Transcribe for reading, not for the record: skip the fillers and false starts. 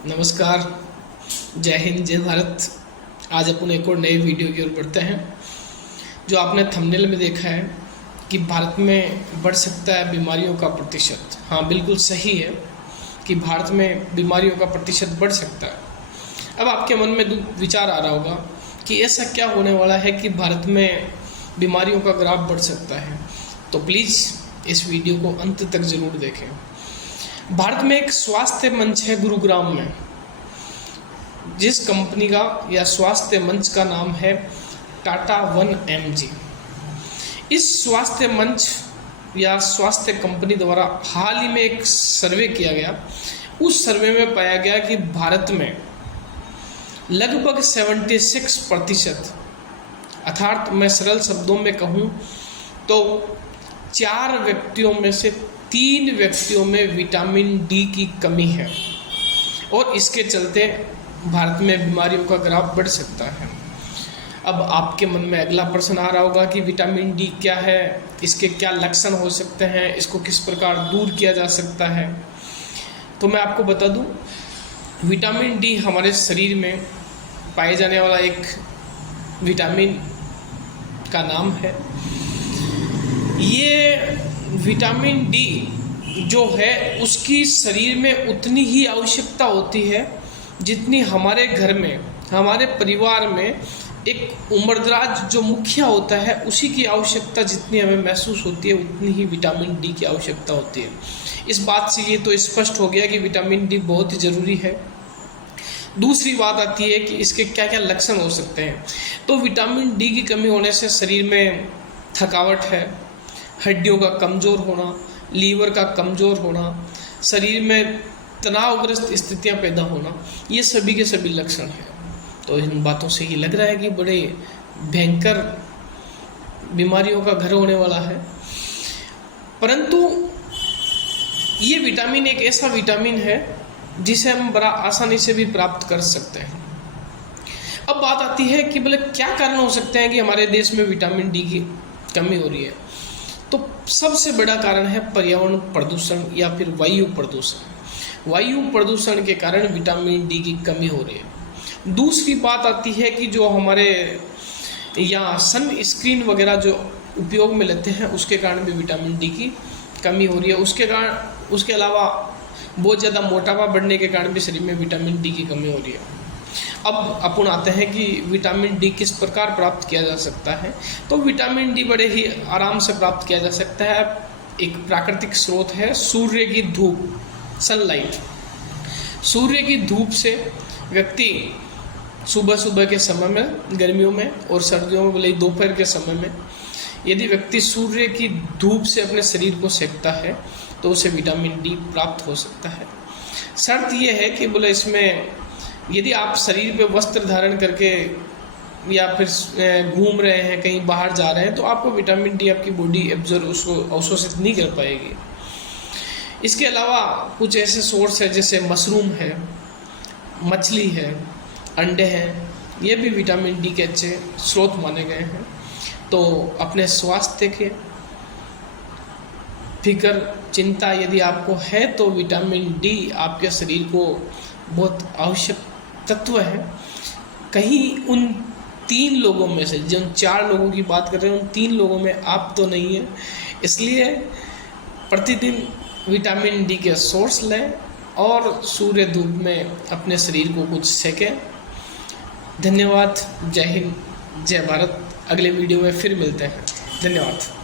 नमस्कार, जय हिंद, जय भारत। आज अपन एक और नए वीडियो की ओर बढ़ते हैं। जो आपने थंबनेल में देखा है कि भारत में बढ़ सकता है बीमारियों का प्रतिशत। हाँ, बिल्कुल सही है कि भारत में बीमारियों का प्रतिशत बढ़ सकता है। अब आपके मन में विचार आ रहा होगा कि ऐसा क्या होने वाला है कि भारत में बीमारियों का ग्राफ बढ़ सकता है। तो प्लीज़ इस वीडियो को अंत तक ज़रूर देखें। भारत में एक स्वास्थ्य मंच है गुरुग्राम में, जिस कंपनी का या स्वास्थ्य मंच का नाम है टाटा 1mg। इस स्वास्थ्य मंच या स्वास्थ्य कंपनी द्वारा हाल ही में एक सर्वे किया गया। उस सर्वे में पाया गया कि भारत में लगभग 76%, अर्थात मैं सरल शब्दों में कहूँ तो 4 व्यक्तियों में से 3 व्यक्तियों में विटामिन डी की कमी है, और इसके चलते भारत में बीमारियों का ग्राफ बढ़ सकता है। अब आपके मन में अगला प्रश्न आ रहा होगा कि विटामिन डी क्या है, इसके क्या लक्षण हो सकते हैं, इसको किस प्रकार दूर किया जा सकता है। तो मैं आपको बता दूं, विटामिन डी हमारे शरीर में पाए जाने वाला एक विटामिन का नाम है। ये विटामिन डी जो है उसकी शरीर में उतनी ही आवश्यकता होती है जितनी हमारे घर में, हमारे परिवार में एक उम्रदराज जो मुखिया होता है उसी की आवश्यकता जितनी हमें महसूस होती है, उतनी ही विटामिन डी की आवश्यकता होती है। इस बात से ये तो स्पष्ट हो गया कि विटामिन डी बहुत ही ज़रूरी है। दूसरी बात आती है कि इसके क्या क्या लक्षण हो सकते हैं। तो विटामिन डी की कमी होने से शरीर में थकावट है, हड्डियों का कमज़ोर होना, लीवर का कमज़ोर होना, शरीर में तनावग्रस्त स्थितियां पैदा होना, ये सभी के सभी लक्षण हैं। तो इन बातों से ये लग रहा है कि बड़े भयंकर बीमारियों का घर होने वाला है। परंतु ये विटामिन एक ऐसा विटामिन है जिसे हम बड़ा आसानी से भी प्राप्त कर सकते हैं। अब बात आती है कि बोले क्या कारण हो सकते हैं कि हमारे देश में विटामिन डी की कमी हो रही है। तो सबसे बड़ा कारण है पर्यावरण प्रदूषण या फिर वायु प्रदूषण। वायु प्रदूषण के कारण विटामिन डी की कमी हो रही है। दूसरी बात आती है कि जो हमारे यहाँ सन स्क्रीन वगैरह जो उपयोग में लेते हैं उसके कारण भी विटामिन डी की कमी हो रही है। उसके अलावा बहुत ज़्यादा मोटापा बढ़ने के कारण भी शरीर में विटामिन डी की कमी हो रही है। अब अपन आते हैं कि विटामिन डी किस प्रकार प्राप्त किया जा सकता है। तो विटामिन डी बड़े ही आराम से प्राप्त किया जा सकता है। एक प्राकृतिक स्रोत है सूर्य की धूप, सनलाइट। सूर्य की धूप से व्यक्ति सुबह सुबह के समय में गर्मियों में, और सर्दियों में बोले दोपहर के समय में, यदि व्यक्ति सूर्य की धूप से अपने शरीर को सेकता है तो उसे विटामिन डी प्राप्त हो सकता है। शर्त यह है कि बोले इसमें यदि आप शरीर पे वस्त्र धारण करके या फिर घूम रहे हैं, कहीं बाहर जा रहे हैं, तो आपको विटामिन डी आपकी बॉडी एब्जॉर्ब उसको अवशोषित नहीं कर पाएगी। इसके अलावा कुछ ऐसे सोर्स है जैसे मशरूम है, मछली है, अंडे हैं, ये भी विटामिन डी के अच्छे स्रोत माने गए हैं। तो अपने स्वास्थ्य के फिक्र, चिंता यदि आपको है तो विटामिन डी आपके शरीर को बहुत आवश्यक तत्व है। कहीं उन 3 लोगों में से, जिन 4 लोगों की बात कर रहे हैं, उन 3 लोगों में आप तो नहीं है। इसलिए प्रतिदिन विटामिन डी के सोर्स लें और सूर्य धूप में अपने शरीर को कुछ सेकें। धन्यवाद। जय हिंद, जय भारत। अगले वीडियो में फिर मिलते हैं। धन्यवाद।